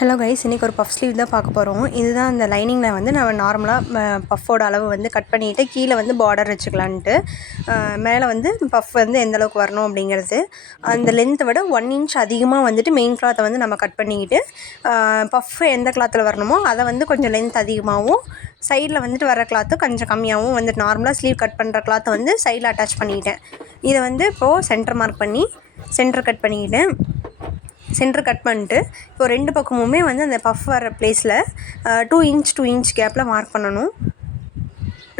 Hello guys, இன்றைக்கி ஒரு puff sleeve தான் பார்க்க போகிறோம். இதுதான் அந்த லைனிங்கில் வந்து நம்ம நார்மலாக பஃப்போட அளவு வந்து கட் பண்ணிவிட்டு கீழே வந்து பார்டர் வச்சுக்கலான்ட்டு, மேலே வந்து பஃப் வந்து எந்தளவுக்கு வரணும் அப்படிங்கிறது அந்த லென்த்தை விட 1 இன்ச் அதிகமாக வந்துட்டு மெயின் கிளாத்தை வந்து நம்ம கட் பண்ணிக்கிட்டு, பஃப் எந்த கிளாத்தில் வரணுமோ அதை வந்து கொஞ்சம் லென்த் அதிகமாகவும், சைடில் வந்துட்டு வர கிளாத்து கொஞ்சம் கம்மியாகவும் வந்துட்டு நார்மலாக ஸ்லீவ் கட் பண்ணுற கிளாத்தை வந்து சைடில் அட்டாச் பண்ணிக்கிட்டேன். இதை வந்து இப்போது சென்டர் மார்க் பண்ணி சென்டர் கட் பண்ணிக்கிட்டேன். சென்டர் கட் பண்ணிட்டு இப்போ 2 பக்கமுமே வந்து அந்த பஃப் வர ப்ளேஸில் 2 இன்ச் கேப்பில் மார்க் பண்ணணும்.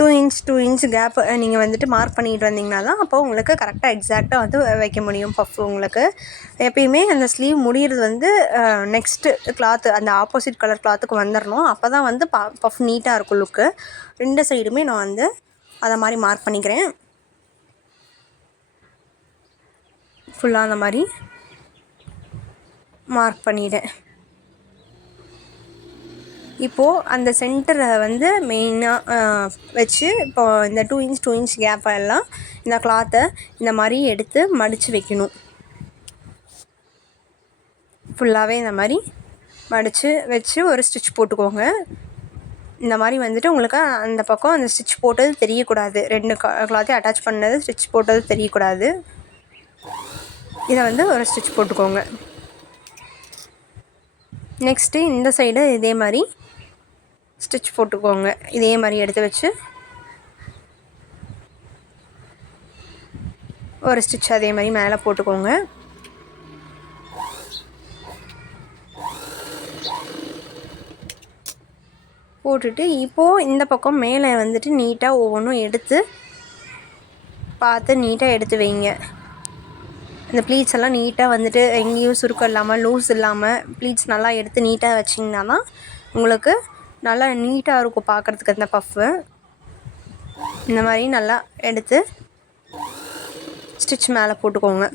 2 இன்ச் கேப் நீங்கள் வந்துட்டு மார்க் பண்ணிட்டு வந்தீங்கன்னா தான் அப்போ உங்களுக்கு கரெக்டாக எக்ஸாக்டாக வந்து வைக்க முடியும் பஃப். உங்களுக்கு எப்பயுமே அந்த ஸ்லீவ் முடிகிறது வந்து நெக்ஸ்ட்டு கிளாத்து அந்த ஆப்போசிட் கலர் கிளாத்துக்கு வந்துடணும். அப்போ தான் வந்து பஃப் நீட்டாக இருக்கும் லுக்கு. 2 சைடுமே நான் வந்து அதை மாதிரி மார்க் பண்ணிக்கிறேன். ஃபுல்லாக அந்த மாதிரி மார்க் பண்ணிவிட்டேன். இப்போது அந்த சென்டரை வந்து மெயினாக வச்சு இப்போது இந்த 2 இன்ச் கேப்பெல்லாம் இந்த கிளாத்தை இந்த மாதிரி எடுத்து மடித்து வைக்கணும். ஃபுல்லாகவே இந்த மாதிரி மடித்து வச்சு ஒரு ஸ்டிச் போட்டுக்கோங்க. இந்த மாதிரி வந்துட்டு உங்களுக்கு அந்த பக்கம் அந்த ஸ்டிச் போட்டது தெரியக்கூடாது. 2 கிளாத்தையும் அட்டாச் பண்ணது ஸ்டிச் போட்டது தெரியக்கூடாது. இதை வந்து ஒரு ஸ்டிச் போட்டுக்கோங்க. நெக்ஸ்ட்டு இந்த சைடு இதே மாதிரி ஸ்டிச் போட்டுக்கோங்க. இதே மாதிரி எடுத்து வச்சு ஒரு ஸ்டிச் அதே மாதிரி மேலே போட்டுக்கோங்க. போட்டுட்டு இப்போது இந்த பக்கம் மேலே வந்துட்டு நீட்டாக ஒவ்வொன்றும் எடுத்து பார்த்து நீட்டாக எடுத்து வைங்க. இந்த ப்ளீட்ஸ் எல்லாம் நீட்டாக வந்துட்டு எங்கேயும் சுருக்கம் இல்லாமல் லூஸ் இல்லாமல் ப்ளீட்ஸ் நல்லா எடுத்து நீட்டாக வச்சிங்கன்னா தான் உங்களுக்கு நல்லா நீட்டாக இருக்கும் பார்க்குறதுக்கு அந்த பஃப்பு. இந்த மாதிரி நல்லா எடுத்து ஸ்டிச் மேலே போட்டுக்கோங்க.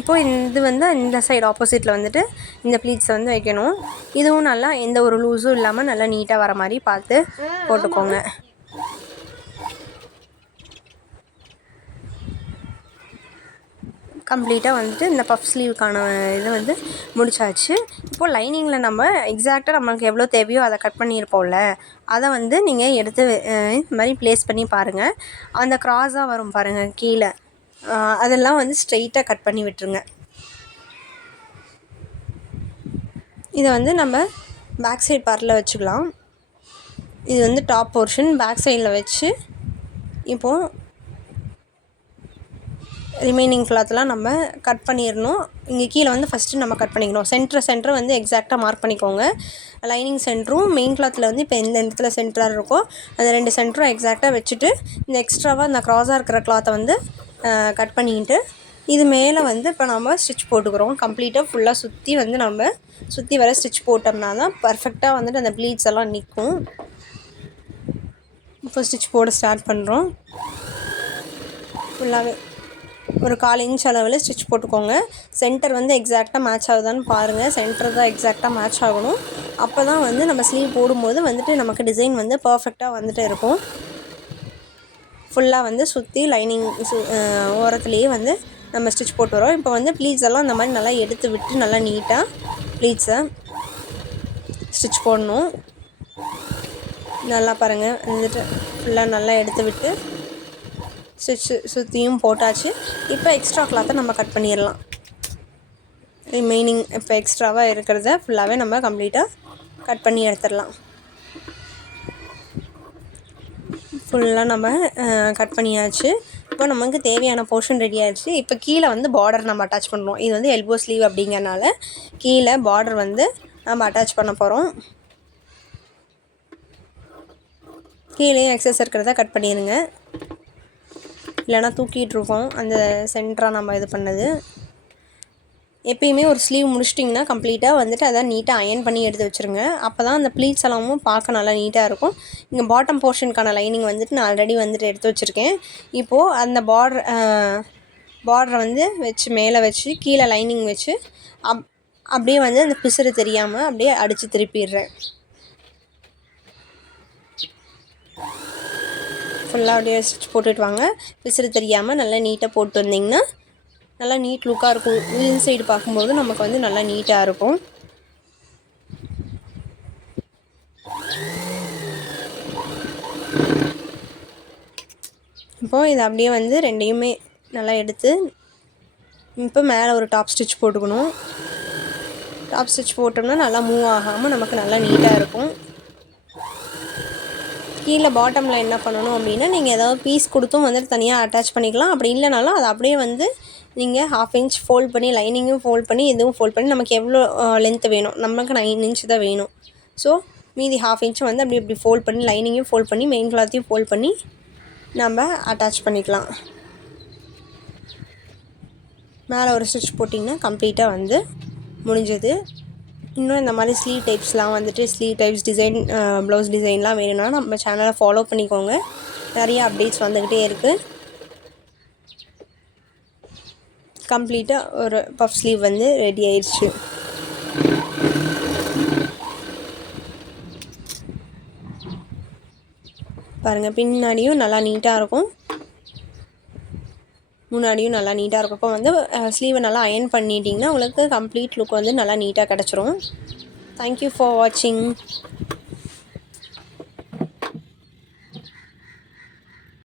இப்போது இது வந்து இந்த சைடு ஆப்போசிட்டில் வந்துட்டு இந்த ப்ளீட்ஸை வந்து வைக்கணும். இதுவும் நல்லா எந்த ஒரு லூஸும் இல்லாமல் நல்லா நீட்டாக வர மாதிரி பார்த்து போட்டுக்கோங்க. கம்ப்ளீட்டாக வந்துட்டு இந்த பஃப் ஸ்லீவுக்கான இதை வந்து முடிச்சாச்சு. இப்போது லைனிங்கில் நம்ம எக்ஸாக்டாக நம்மளுக்கு எவ்வளோ தேவையோ அதை கட் பண்ணியிருப்போம்ல, அதை வந்து நீங்கள் எடுத்து இந்த மாதிரி ப்ளேஸ் பண்ணி பாருங்கள். அந்த க்ராஸாக வரும் பாருங்கள் கீழே, அதெல்லாம் வந்து ஸ்ட்ரெயிட்டாக கட் பண்ணி விட்டுருங்க. இதை வந்து நம்ம பேக் சைட் பார்ட்டில் வச்சுக்கலாம். இது வந்து டாப் போர்ஷன் பேக் சைடில் வச்சு இப்போது ரிமைனிங் கிளாத்லாம் நம்ம கட் பண்ணிடணும். இங்கே கீழே வந்து ஃபஸ்ட்டு நம்ம கட் பண்ணிக்கணும். சென்டரை வந்து எக்ஸாக்டாக மார்க் பண்ணிக்கோங்க. லைனிங் சென்டரும் மெயின் கிளாத்தில் வந்து இப்போ எந்த இடத்துல சென்டராக இருக்கோ அந்த 2 சென்டரும் எக்ஸாக்டாக வச்சுட்டு இந்த எக்ஸ்ட்ராவாக இந்த க்ராஸாக இருக்கிற கிளாத்தை வந்து கட் பண்ணிக்கிட்டு இது மேலே வந்து இப்போ நம்ம ஸ்டிச் போட்டுக்கிறோம். கம்ப்ளீட்டாக ஃபுல்லாக சுற்றி வந்து நம்ம சுற்றி வர ஸ்டிச் போட்டோம்னா தான் பர்ஃபெக்டாக வந்துட்டு அந்த ப்ளீட்ஸ் எல்லாம் நிற்கும். இப்போ ஸ்டிச் போட ஸ்டார்ட் பண்ணுறோம். ஃபுல்லாகவே ஒரு 1/4 இன்ச் அளவில் ஸ்டிச் போட்டுக்கோங்க. சென்டர் வந்து எக்ஸாக்டாக மேட்ச் ஆகுதான்னு பாருங்கள். சென்டர் தான் எக்ஸாக்டாக மேட்ச் ஆகணும். அப்போ தான் வந்து நம்ம ஸ்லீவ் போடும்போது வந்துட்டு நமக்கு டிசைன் வந்து பர்ஃபெக்டாக வந்துட்டு இருக்கும். ஃபுல்லாக வந்து சுற்றி லைனிங் ஓரத்துலேயே வந்து நம்ம ஸ்டிச் போட்டு வரோம். இப்போ வந்து ப்ளீட்ஸ் எல்லாம் இந்த மாதிரி நல்லா எடுத்து விட்டு நல்லா நீட்டாக ப்ளீட்ஸை ஸ்டிச் போடணும். நல்லா பாருங்கள், வந்துட்டு ஃபுல்லாக நல்லா எடுத்து விட்டு ஸ்டிச்சு சுற்றியும் போட்டாச்சு. இப்போ எக்ஸ்ட்ரா கிளாத்தை நம்ம கட் பண்ணிடலாம். ரிமைனிங் இப்போ எக்ஸ்ட்ராவாக இருக்கிறத ஃபுல்லாகவே நம்ம கம்ப்ளீட்டாக கட் பண்ணி எடுத்துடலாம். ஃபுல்லாக நம்ம கட் பண்ணியாச்சு. இப்போ நமக்கு தேவையான போர்ஷன் ரெடி ஆகிடுச்சு. இப்போ கீழே வந்து பார்டர் நம்ம அட்டாச் பண்ணுறோம். இது வந்து எல்போ ஸ்லீவ் அப்படிங்கிறனால கீழே பார்டர் வந்து நம்ம அட்டாச் பண்ண போகிறோம். கீழேயும் எக்ஸஸ் இருக்கிறத கட் பண்ணிடுங்க, இல்லைனா தூக்கிட்டு இருக்கோம் அந்த சென்டராக நம்ம இது பண்ணது. எப்பயுமே ஒரு ஸ்லீவ் முடிச்சிட்டிங்கன்னா கம்ப்ளீட்டாக வந்துட்டு அதை நீட்டாக அயன் பண்ணி எடுத்து வச்சுருங்க. அப்போ தான் அந்த ப்ளீட்ஸ் எல்லாமும் பார்க்க நல்லா நீட்டாக இருக்கும். இங்கே பாட்டம் போர்ஷனுக்கான லைனிங் வந்துட்டு நான் ஆல்ரெடி வந்துட்டு எடுத்து வச்சுருக்கேன். இப்போது அந்த பார்டரை வந்து வச்சு மேலே வச்சு கீழே லைனிங் வச்சு அப்படியே வந்து அந்த பிசுறு தெரியாமல் அப்படியே அடித்து திருப்பிடுறேன். ஃபுல்லாக அப்படியே ஸ்டிச் போட்டுட்டு வாங்க. பிசுறு தெரியாமல் நல்லா நீட்டாக போட்டு வந்திங்கன்னா நல்லா நீட் லுக்காக இருக்கும். இன்சைடு பார்க்கும்போது நமக்கு வந்து நல்லா நீட்டாக இருக்கும். இப்போது இதை அப்படியே வந்து ரெண்டையுமே நல்லா எடுத்து இப்போ மேலே ஒரு டாப் ஸ்டிச் போட்டுக்கணும். டாப் ஸ்டிச் போட்டோம்னா நல்லா மூவ் ஆகாமல் நமக்கு நல்லா நீட்டாக இருக்கும். கீழே பாட்டமில் என்ன பண்ணணும் அப்படின்னா, நீங்கள் ஏதாவது பீஸ் கொடுத்தும் வந்துட்டு தனியாக அட்டாச் பண்ணிக்கலாம். அப்படி இல்லைனாலும் அதை அப்படியே வந்து நீங்கள் 1/2 இன்ச் ஃபோல்ட் பண்ணி, லைனிங்கும் ஃபோல்ட் பண்ணி, இதுவும் ஃபோல்ட் பண்ணி, நமக்கு எவ்வளோ லென்த்து வேணும், நமக்கு 9 இன்ச் தான் வேணும். ஸோ மீதி 1/2 இன்ச் வந்து அப்படி இப்படி ஃபோல்ட் பண்ணி, லைனிங்கும் ஃபோல்ட் பண்ணி, மெயின் கிளாத்தையும் ஃபோல்ட் பண்ணி நம்ம அட்டாச் பண்ணிக்கலாம். மேலே ஒரு ஸ்டிச் போட்டிங்கன்னா கம்ப்ளீட்டாக வந்து முடிஞ்சது. இன்னும் இந்த மாதிரி ஸ்லீவ் டைப்ஸ்லாம் வந்துட்டு ஸ்லீவ் டைப்ஸ் டிசைன், ப்ளவுஸ் டிசைன்லாம் வேணும்னா நம்ம சேனலை ஃபாலோ பண்ணிக்கோங்க. நிறைய அப்டேட்ஸ் வந்துக்கிட்டே இருக்குது. கம்ப்ளீட்டாக ஒரு பஃப் ஸ்லீவ் வந்து ரெடி ஆயிடுச்சு. பாருங்கள், பின்னாடியும் நல்லா நீட்டாக இருக்கும், முன்னாடியும் நல்லா நீட்டாக இருக்கும். இப்போ வந்து ஸ்லீவை நல்லா அயர்ன் பண்ணிட்டிங்கன்னா உங்களுக்கு கம்ப்ளீட் லுக் வந்து நல்லா நீட்டாக கிடச்சிரும். தேங்க்யூ ஃபார் வாட்சிங்.